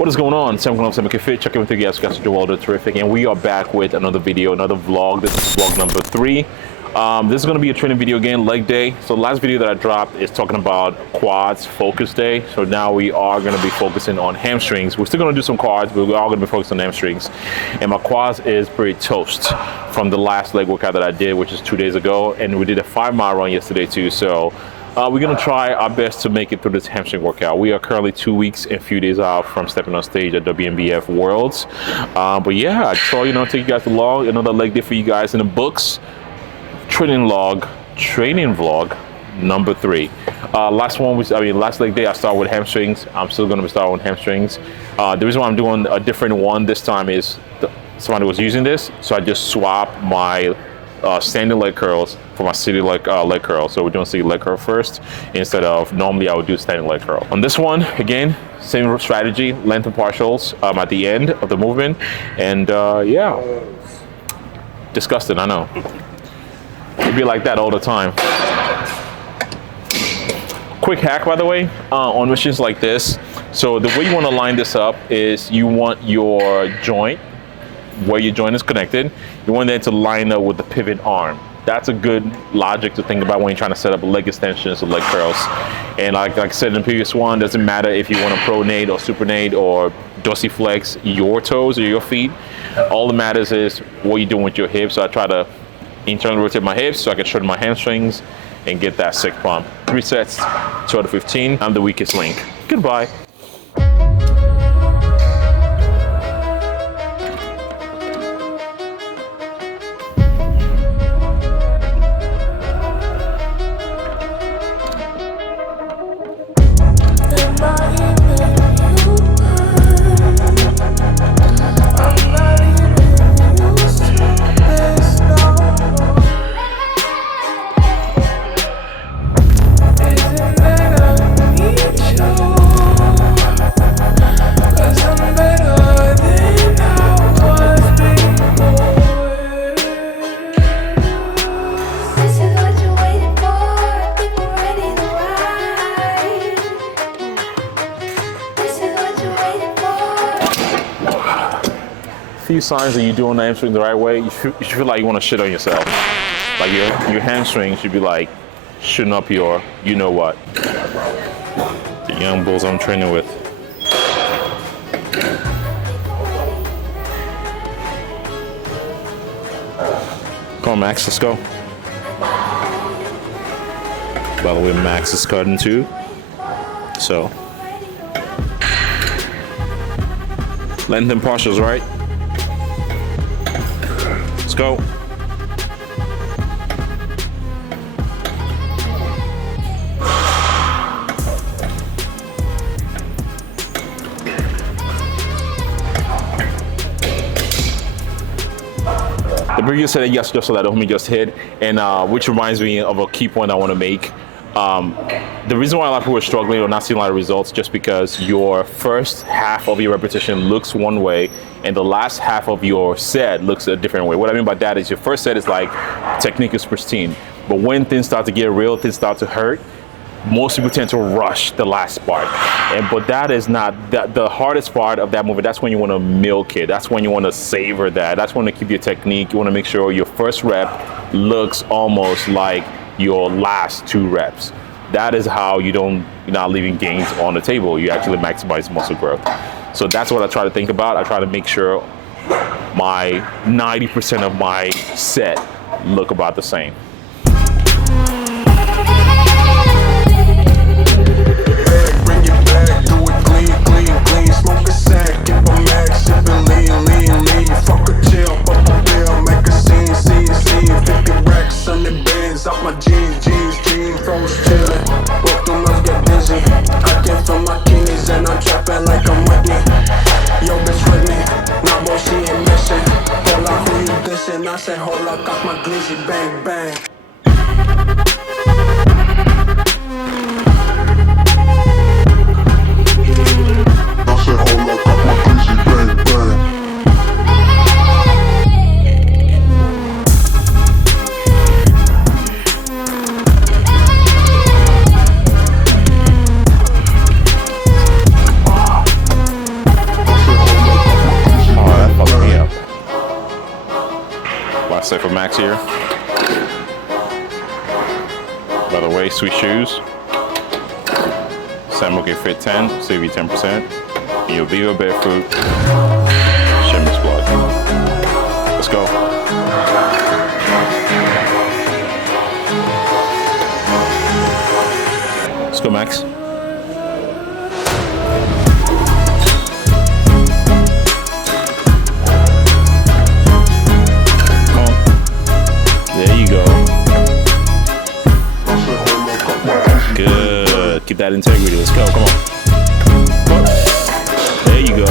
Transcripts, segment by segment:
What is going on? Samok Fit, checking with you guys are all terrific, and we are back with another video, another vlog. This is vlog number 3. This is going to be a training video again, leg day. So the last video that I dropped is talking about quads focus day. So now we are going to be focusing on hamstrings. We're still going to do some quads, but we're all going to be focused on hamstrings. And my quads is pretty toast from the last leg workout that I did, which is 2 days ago. And we did a 5-mile run yesterday too. So we're going to try our best to make it through this hamstring workout. We are currently 2 weeks and a few days out from stepping on stage at WNBF Worlds. But yeah, I just want take you guys along. Another leg day for you guys in the books. Training vlog number 3. Last leg day I started with hamstrings. I'm still going to be starting with hamstrings. The reason why I'm doing a different one this time is somebody was using this, so I just swapped my standing leg curls for my seated leg curl. So we're doing seated leg curl first instead of normally I would do standing leg curl. On this one, again, same strategy, lengthen partials at the end of the movement, and yeah, disgusting, I know. It'd be like that all the time. Quick hack, by the way, on machines like this. So the way you want to line this up is you want your joint, where your joint is connected, you want that to line up with the pivot arm. That's a good logic to think about when you're trying to set up leg extensions or leg curls. And like I said in the previous one, doesn't matter if you want to pronate or supinate or dorsiflex your toes or your feet. All that matters is what you're doing with your hips. So I try to internally rotate my hips so I can shorten my hamstrings and get that sick pump. 3 sets, 2 out of 15. I'm the weakest link. Goodbye. Few signs that you're doing the hamstring the right way. You should feel like you want to shit on yourself. Like your hamstring should be like shitting up your, you know what. The young bulls I'm training with. Come on, Max, let's go. By the way, Max is cutting too. So lengthen partials, right? Let's go. The previous set that you guys just saw that homie just hit, and which reminds me of a key point I want to make. The reason why a lot of people are struggling or not seeing a lot of results just because your first half of your repetition looks one way and the last half of your set looks a different way. What I mean by that is your first set is like technique is pristine, but when things start to get real, things start to hurt, most people tend to rush the last part. But that is not the hardest part of that movement. That's when you want to milk it. That's when you want to savor that. That's when you keep your technique. You want to make sure your first rep looks almost like your last 2 reps. That is how you're not leaving gains on the table. You actually maximize muscle growth. So that's what I try to think about. I try to make sure my 90% of my set look about the same. I said, hold up, got my glizzy, bang, bang. I said, hold up, got my glizzy, bang, bang. set for Max here. By the way, sweet shoes. Samok Fit 10, save you 10%. And you'll be barefoot. Shameless plug. Let's go. Let's go, Max. Come on. There you go. Good. Keep that integrity. Let's go. Come on. There you go.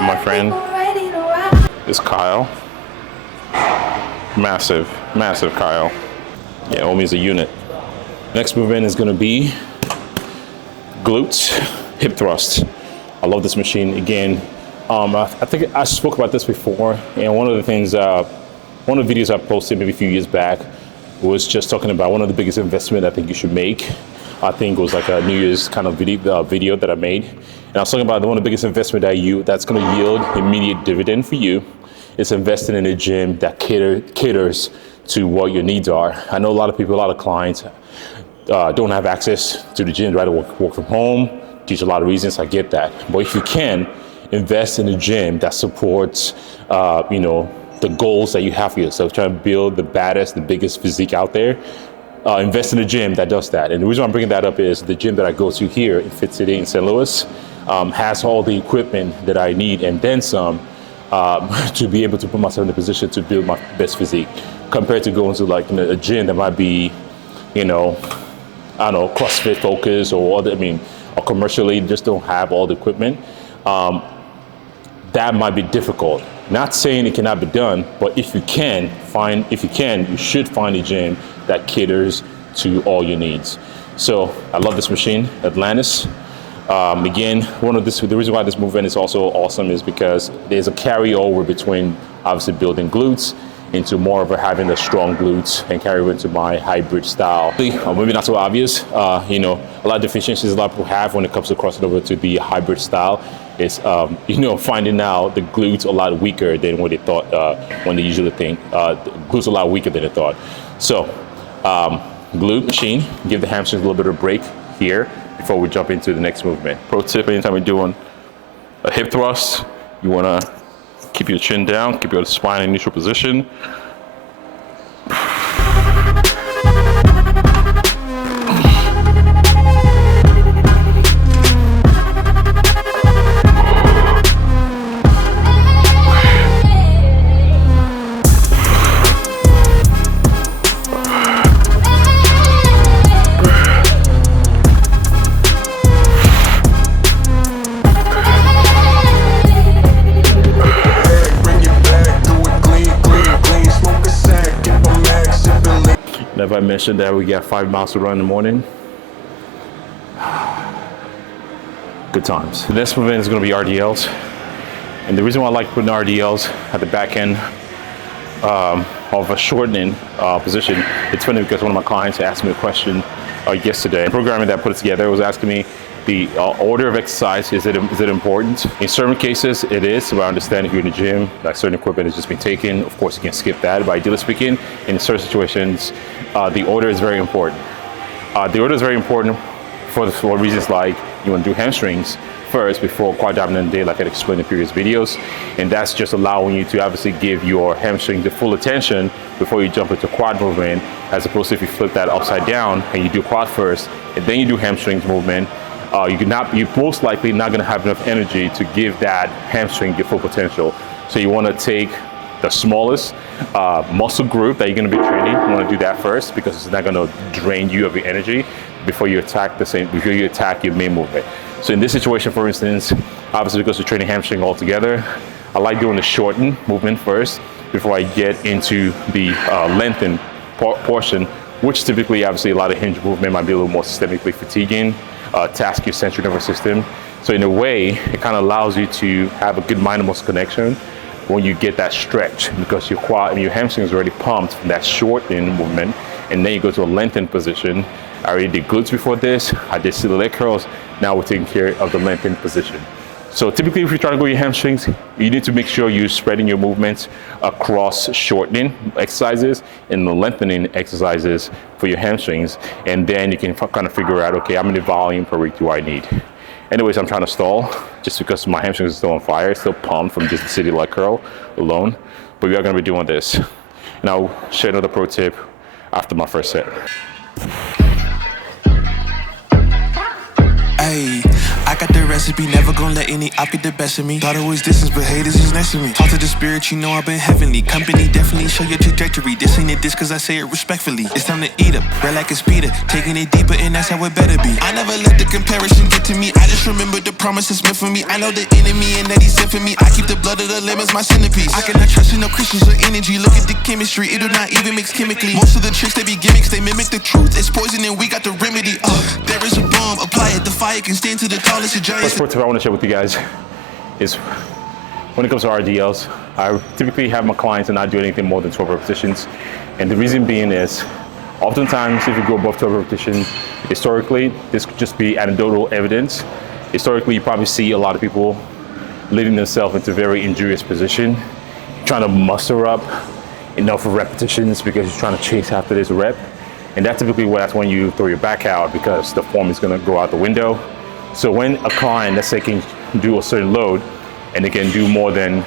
My friend is Kyle. Massive Kyle. Yeah, Omi's a unit. Next movement is gonna be glutes, hip thrust. I love this machine. Again, I think I spoke about this before, and one of the things, one of the videos I posted maybe a few years back was just talking about one of the biggest investment I think you should make. I think it was like a New Year's kind of video that I made. And I was talking about one of the biggest investment that's gonna yield immediate dividend for you is investing in a gym that caters to what your needs are. I know a lot of people, a lot of clients don't have access to the gym, rather work from home, due to a lot of reasons, I get that. But if you can, invest in a gym that supports, the goals that you have for yourself, trying to build the baddest, the biggest physique out there. Invest in a gym that does that. And the reason I'm bringing that up is the gym that I go to here in Fit City in St. Louis has all the equipment that I need and then some to be able to put myself in a position to build my best physique, compared to going to like a gym that might be, I don't know, CrossFit focused or or commercially just don't have all the equipment. That might be difficult. Not saying it cannot be done, but if you should find a gym that caters to all your needs. So I love this machine, Atlantis. Again, the reason why this movement is also awesome is because there's a carryover between obviously building glutes into more of having a strong glutes and carry over into my hybrid style. Maybe not so obvious, a lot of deficiencies a lot of people have when it comes to crossing over to the hybrid style is, finding out the glutes a lot weaker than what they thought, when they usually think, the glutes a lot weaker than they thought. So, glute machine, give the hamstrings a little bit of a break here before we jump into the next movement. Pro tip, anytime you're doing a hip thrust, you wanna keep your chin down, keep your spine in neutral position. If I mentioned that we got 5 miles to run in the morning, good times. The next movement is going to be RDLs, and the reason why I like putting RDLs at the back end of a shortening position, it's funny because one of my clients asked me a question yesterday. The programmer that put it together was asking me the order of exercise, is it important? In certain cases it is, so I understand if you're in the gym, like certain equipment has just been taken, of course you can skip that, but ideally speaking, in certain situations, the order is very important. The order is very important for reasons like you want to do hamstrings. first before quad diving in the day, like I explained in previous videos. And that's just allowing you to obviously give your hamstring the full attention before you jump into quad movement, as opposed to if you flip that upside down and you do quad first and then you do hamstrings movement, you're most likely not going to have enough energy to give that hamstring your full potential. So you want to take the smallest muscle group that you're going to be training. You want to do that first, because it's not going to drain you of your energy before you attack your main movement. So in this situation, for instance, obviously because we're training hamstring all together, I like doing the shortened movement first before I get into the lengthened portion, which typically, obviously, a lot of hinge movement might be a little more systemically fatiguing, task your central nervous system. So in a way, it kind of allows you to have a good mind and muscle connection when you get that stretch, because your quad and your hamstring is already pumped from that shortened movement, and then you go to a lengthened position. I already did glutes before this, I did silly leg curls, now we're taking care of the lengthened position. So typically if you're trying to go your hamstrings, you need to make sure you're spreading your movements across shortening exercises and the lengthening exercises for your hamstrings, and then you can kind of figure out, okay, how many volume per week do I need? Anyways, I'm trying to stall just because my hamstrings are still on fire, still pumped from just the silly leg curl alone, but we are going to be doing this. And I'll share another pro tip after my first set. Ayy, I got the recipe, never gonna let any op get the best of me. Thought it was distance, but haters is next to me. Talk to the spirit, you know I've been heavenly. Company definitely show your trajectory. This ain't a diss cause I say it respectfully. It's time to eat up, red like a speeder. Taking it deeper and that's how it better be. I never let the comparison get to me. I just remember the promises meant for me. I know the enemy and that he sent for me. I keep the blood of the lemons my centerpiece. I cannot trust in no Christians or energy. Look at the chemistry, it do not even mix chemically. Most of the tricks they be gimmicks, they mimic the truth. It's poison and we got the remedy. There is a bomb, apply it, the fire can stand to the tallest of giants. First pro tip I want to share with you guys is when it comes to RDLs, I typically have my clients and not do anything more than 12 repetitions. And the reason being is, oftentimes if you go above 12 repetitions, historically, this could just be anecdotal evidence. Historically, you probably see a lot of people leading themselves into very injurious position, trying to muster up enough repetitions because you're trying to chase after this rep. And that's when you throw your back out, because the form is going to go out the window. So when a client, let's say, can do a certain load and they can do more than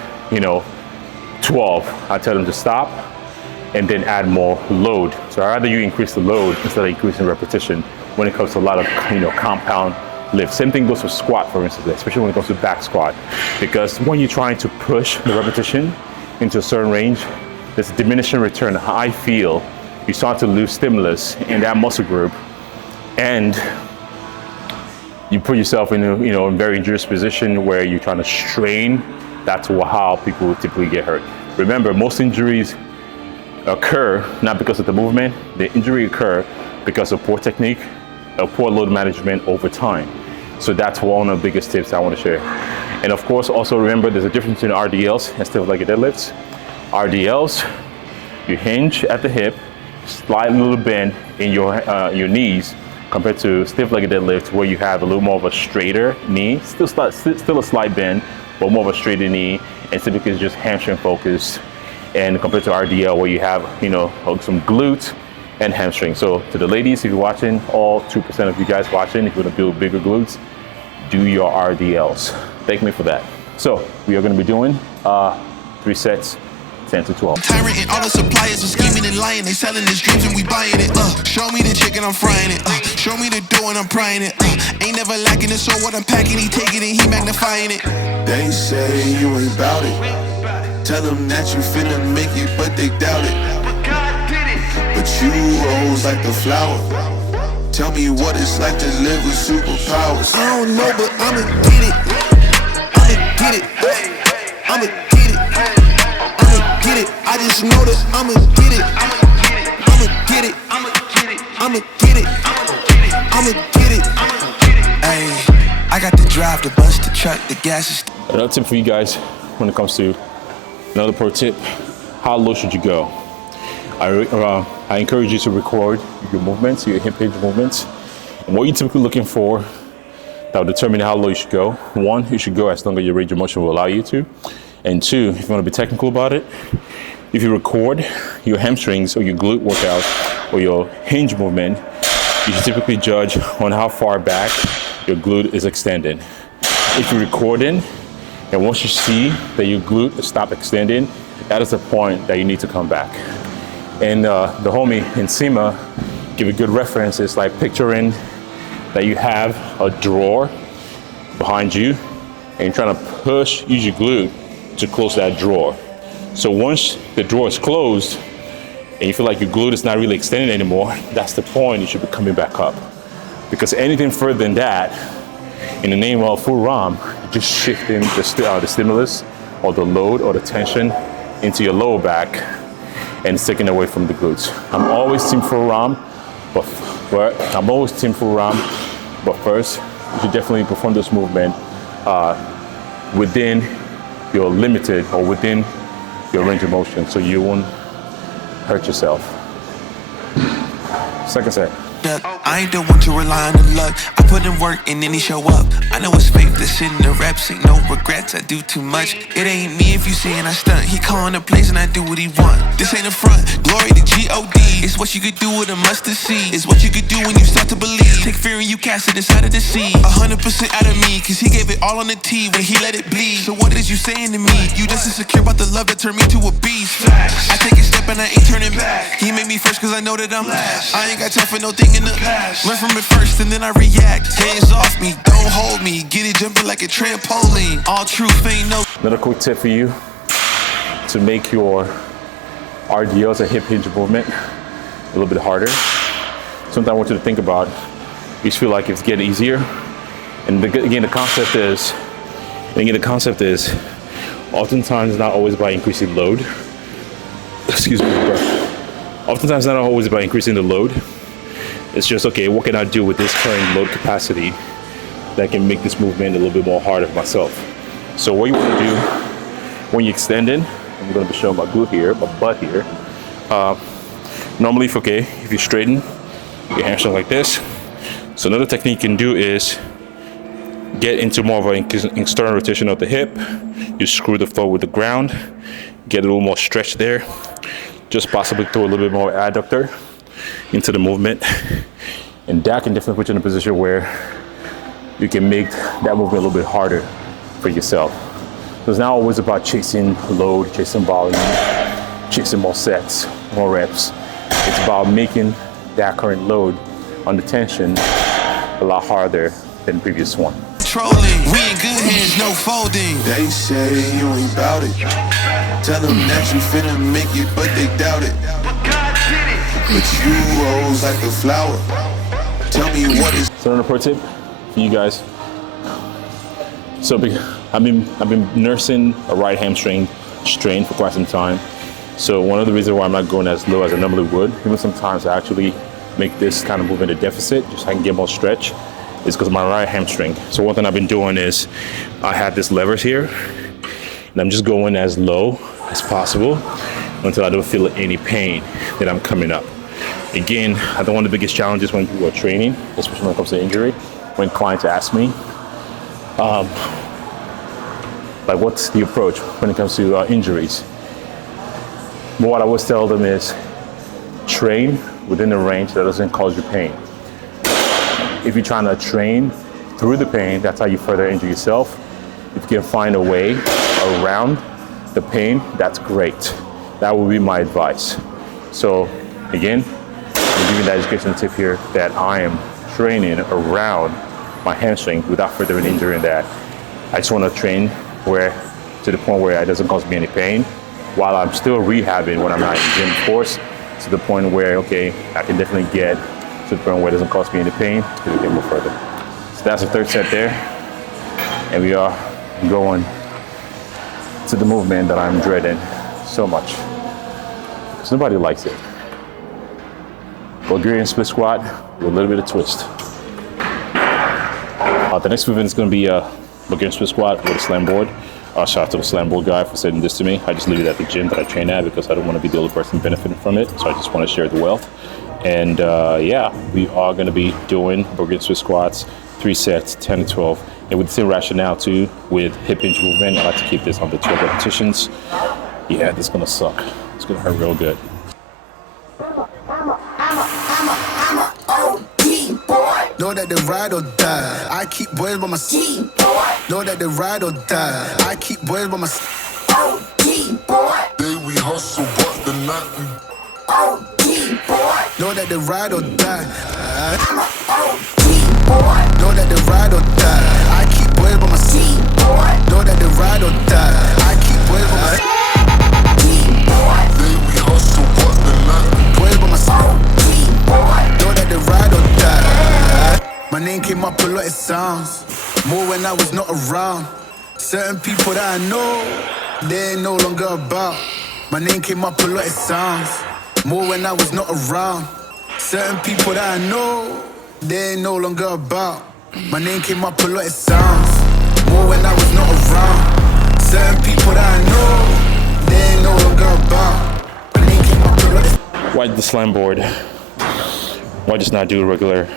12, I tell them to stop and then add more load. So I'd rather you increase the load instead of increasing repetition when it comes to a lot of compound lifts. Same thing goes for squat, for instance, especially when it comes to back squat, because when you're trying to push the repetition into a certain range, there's a diminishing return. I feel you start to lose stimulus in that muscle group, and you put yourself in a very injurious position where you're trying to strain. That's how people typically get hurt. Remember, most injuries occur not because of the movement. The injury occur because of poor technique, poor load management over time. So that's one of the biggest tips I want to share. And of course, also remember, there's a difference between RDLs and stiff-legged deadlifts. RDLs, you hinge at the hip, slight little bend in your knees, compared to stiff-legged deadlifts where you have a little more of a straighter knee, still a slight bend, but more of a straighter knee, and typically it's just hamstring focused. And compared to RDL where you have some glute and hamstring. So to the ladies, if you're watching, all 2% of you guys watching, if you want to build bigger glutes, do your RDLs. Thank me for that. So we are going to be doing 3 sets, 10 to 12. Tyrant and all the suppliers are scheming and lying. They selling his dreams and we buying it. Show me the chicken, I'm frying it. Show me the dough and I'm prying it. Ain't never lacking it, so what I'm packing, he taking it, he magnifying it. They say you ain't bout it. Tell them that you finna make it, but they doubt it. But you rose like the flower. Tell me what it's like to live with superpowers. I don't know, but I'ma get it. I'ma get it. I'ma get it. Get it, I just know that I'ma get it. I'ma get it. I'ma get it. I'ma get it. Ayy, I got the drive, the bus, the truck, the gas is. Another tip for you guys when it comes to another pro tip: how low should you go? I encourage you to record your movements, your hip hinge movements, and what you're typically looking for that will determine how low you should go. 1, you should go as long as your range of motion will allow you to. And 2, if you want to be technical about it, if you record your hamstrings or your glute workout or your hinge movement, you should typically judge on how far back your glute is extended. if you're recording, and once you see that your glute is stop extending, that is the point that you need to come back. And the homie in SEMA give a good reference. It's like picturing that you have a drawer behind you and you're trying to use your glute to close that drawer. So once the drawer is closed and you feel like your glute is not really extending anymore, that's the point you should be coming back up. Because anything further than that, in the name of full ROM, you're just shifting the stimulus or the load or the tension into your lower back and it's taken away from the glutes. I'm always team full ROM, but first, you should definitely perform this movement within your limited or within your range of motion so you won't hurt yourself. Second set. I ain't the one to rely on the luck. I put in work and then he show up. I know it's fake, this shit in the reps, ain't no regrets, I do too much. It ain't me if you saying I stunt. He calling the place and I do what he want. This ain't a front, glory to G-O-D. It's what you could do with a mustard seed. It's what you could do when you start to believe. Take fear and you cast it inside of the sea. 100% out of me, cause he gave it all on the tee when he let it bleed. So what is you saying to me? You just insecure about the love that turned me to a beast. I take a step and I ain't turning back. He made me first cause I know that I'm last. I ain't got time for no thing in the past. Learn from it first and then I react. Hands off me, don't hold me. Get it jumping like a trampoline. All truth ain't no. Another quick tip for you to make your RDLs, a hip hinge movement, a little bit harder. Something I want you to think about. You just feel like it's getting easier. And again, the concept is, oftentimes not always by increasing load. Excuse me, oftentimes not always by increasing the load. It's just, okay, what can I do with this current load capacity that can make this movement a little bit more harder for myself? So what you want to do when you're extending, I'm going to be showing my glute here, my butt here. Normally, if you straighten your hamstring like this. So another technique you can do is get into more of an external rotation of the hip. You screw the floor with the ground, get a little more stretch there. Just possibly throw a little bit more adductor into the movement, and that can definitely put you in a position where you can make that movement a little bit harder for yourself. So it's not always about chasing load, chasing volume, chasing more sets, more reps. It's about making that current load under tension a lot harder than the previous one. Trolling, we in good hands, no folding. They say you ain't bout it. Tell them that you finna make it, but they doubt it. But you rose like a flower. Tell me what is. So another pro tip for you guys. So I've been nursing a right hamstring strain for quite some time. So one of the reasons why I'm not going as low as I normally would, even sometimes I actually make this kind of movement a deficit, just so I can get more stretch, is because of my right hamstring. So one thing I've been doing is I have this levers here, and I'm just going as low as possible until I don't feel any pain that I'm coming up. Again, I think one of the biggest challenges when people are training, especially when it comes to injury, when clients ask me, like, what's the approach when it comes to injuries? But what I always tell them is train within a range that doesn't cause you pain. If you're trying to train through the pain, that's how you further injure yourself. If you can find a way around the pain, that's great. That would be my advice. So again, I'm giving that educational tip here that I am training around my hamstring without further injuring that. I just want to train to the point where it doesn't cause me any pain, while I'm still rehabbing when I'm not in the gym, of course, to the point where, okay, I can definitely get to the point where it doesn't cause me any pain to get more further. So that's the third set there, and we are going to the movement that I'm dreading so much, because nobody likes it. Bulgarian split squat with a little bit of twist. The next movement is going to be a Bulgarian split squat with a slam board. Shout out to the slam board guy for sending this to me. I just leave it at the gym that I train at because I don't want to be the only person benefiting from it. So I just want to share the wealth. And yeah, we are going to be doing Bulgarian split squats, 3 sets, 10 to 12. And with the same rationale too, with hip hinge movement, I like to keep this on the 12 repetitions. Yeah, this is going to suck. It's going to hurt real good. No Know that they ride or die. I keep boys by my side. Know that they ride or die. I keep boys by my side. Day we hustle, but the night we know that they ride or die. I'm a OG boy. Know that they ride or die. I keep boys by my side. Know that they ride or die. I keep boys by my side. Day we hustle, but the night we boys by my side. Know that they ride or die. My name came up a lot of sounds. More when I was not around. Certain people that I know, they ain't no longer about. My name came up a lot of sounds. More when I was not around. Certain people that I know, they ain't no longer about. My name came up a lot of sounds. More when I was not around. Certain people that I know, they ain't no longer about. My name came up a lot of. Why the slam board? Why just not do a regular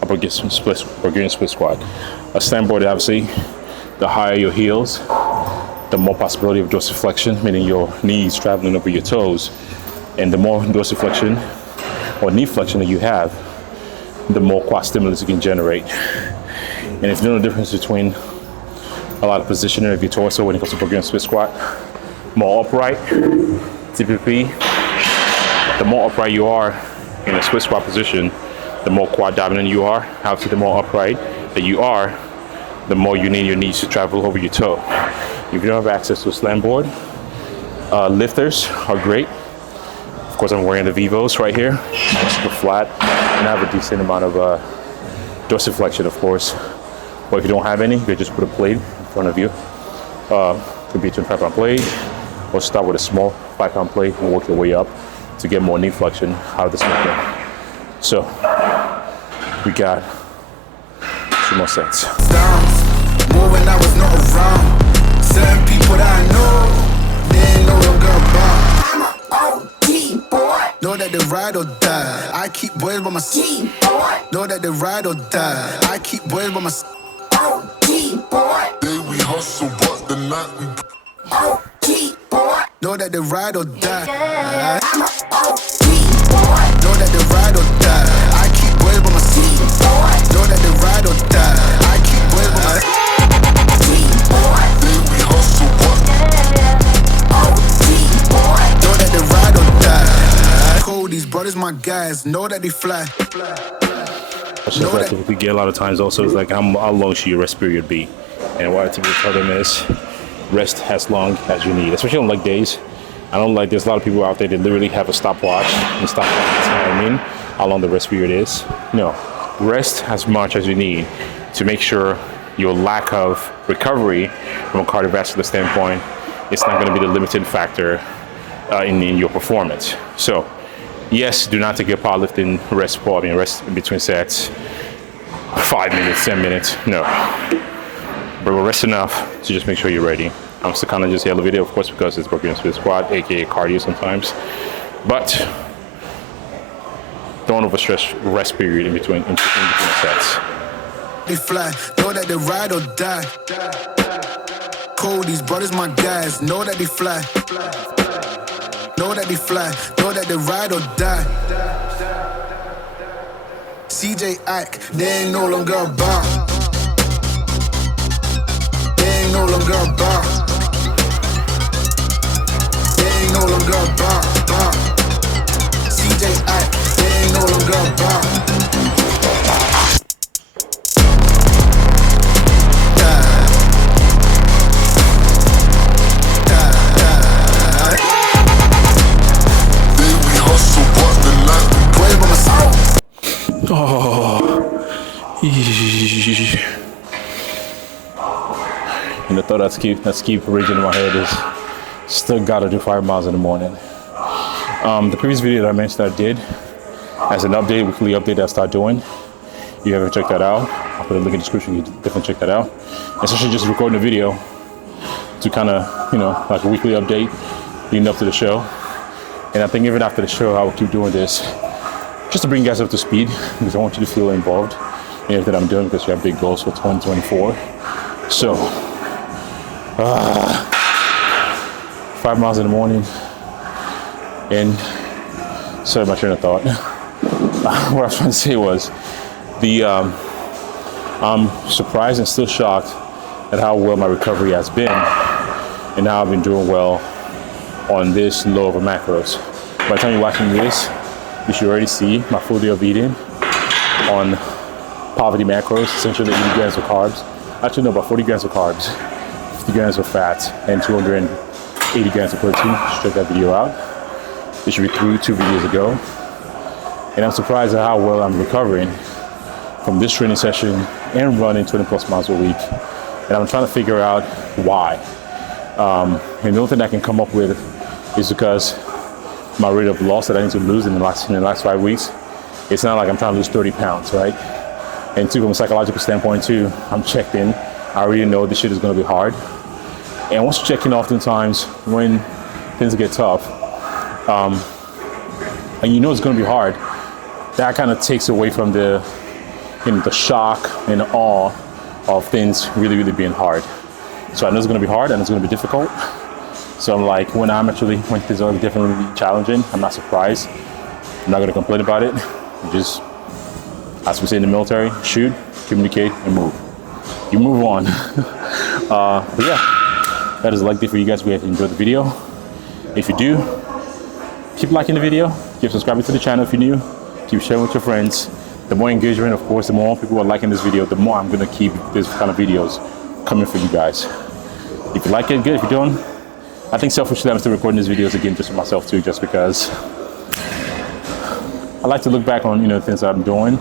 Bulgarian split squat? A slam board, obviously, the higher your heels, the more possibility of dorsiflexion, meaning your knees traveling over your toes. And the more dorsiflexion or knee flexion that you have, the more quad stimulus you can generate. And if you know the difference between a lot of positioning of your torso when it comes to Bulgarian split squat, more upright, typically, the more upright you are in a split squat position, the more quad dominant you are. Obviously, the more upright that you are, the more you need your knees to travel over your toe. If you don't have access to a slam board, lifters are great. Of course, I'm wearing the Vivos right here, super flat, and I have a decent amount of dorsiflexion, of course. Or if you don't have any, you can just put a plate in front of you. Could be a 25-pound plate, or start with a small 5-pound plate and work your way up to get more knee flexion out of the movement. So, we got 2 more sets. More when I was not around. Certain people that I know, they ain't no longer about. I'm a OG boy. Know that they ride or die. I keep boys by my side. Know that they ride or die. I keep boys by my side. OG boy. Day we hustle, but the night we OG boy. Know that they ride or die. I'm a OG boy. Know that they ride or die. I keep boys by my side. Know that they ride or die. I keep boys by my side. Day we hustle, but OG boy. Know that they ride or die. Cold, these brothers my guys. Know that they fly. Question that I typically get a lot of times also is like, how long should your rest period be? And what I typically tell them is, rest as long as you need, especially on leg days. I don't like, there's a lot of people out there that literally have a stopwatch and stop timing how long the rest period is. No, rest as much as you need to make sure your lack of recovery from a cardiovascular standpoint is not going to be the limiting factor in your performance. So, yes, do not take your powerlifting rest in between sets, 5 minutes, 10 minutes, no. But we'll rest enough to just make sure you're ready. I'm still kind of just elevated, of course, because it's Bulgarian split squat, aka cardio sometimes. But don't overstress rest period in between sets. They fly, know that they ride or die. Cold, these brothers my guys, know that they fly. Know that they fly, know that they ride or die. CJ Ike, they ain't no longer about. They ain't no longer about. They ain't no longer about. CJ Ike, they ain't no longer about. And the thought that's keep raging in my head is still gotta do 5 miles in the morning. The previous video that I mentioned I did as an update, weekly update that I started doing. If you haven't checked that out, I'll put a link in the description. You can definitely check that out. Essentially just recording a video to kind of, like a weekly update leading up to the show. And I think even after the show, I will keep doing this just to bring you guys up to speed, because I want you to feel involved in everything I'm doing, because we have big goals for 2024. So, 5 miles in the morning, and sorry, my train of thought. What I was trying to say was the I'm surprised and still shocked at how well my recovery has been and how I've been doing well on this low of a macros. By the time you're watching this, you should already see my full day of eating on poverty macros, essentially 80 grams of carbs. Actually, no, about 40 grams of carbs, 50 grams of fat, and 280 grams of protein. Just check that video out. It should be through 2 videos ago. And I'm surprised at how well I'm recovering from this training session and running 20 plus miles a week. And I'm trying to figure out why. And the only thing I can come up with is because my rate of loss that I need to lose in the last 5 weeks, it's not like I'm trying to lose 30 pounds, right? And too, from a psychological standpoint too, I'm checked in. I already know this shit is gonna be hard. And once you check in oftentimes when things get tough, and you know it's gonna be hard, that kind of takes away from the shock and awe of things really being hard. So I know it's gonna be hard and it's gonna be difficult. So I'm like, when things are definitely challenging, I'm not surprised. I'm not gonna complain about it. Just, as we say in the military, shoot, communicate, and move. You move on. But yeah, that is a like day for you guys. We hope you enjoyed the video. If you do, keep liking the video, keep subscribing to the channel if you're new, keep sharing with your friends. The more engagement, of course, the more people are liking this video, the more I'm gonna keep this kind of videos coming for you guys. If you like it, good. If you don't, I think selfishly I'm still recording these videos again just for myself too, just because I like to look back on, things that I'm doing,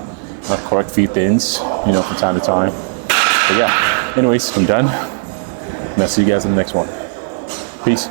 correct few things, from time to time. But yeah, anyways, I'm done. And I'll see you guys in the next one. Peace.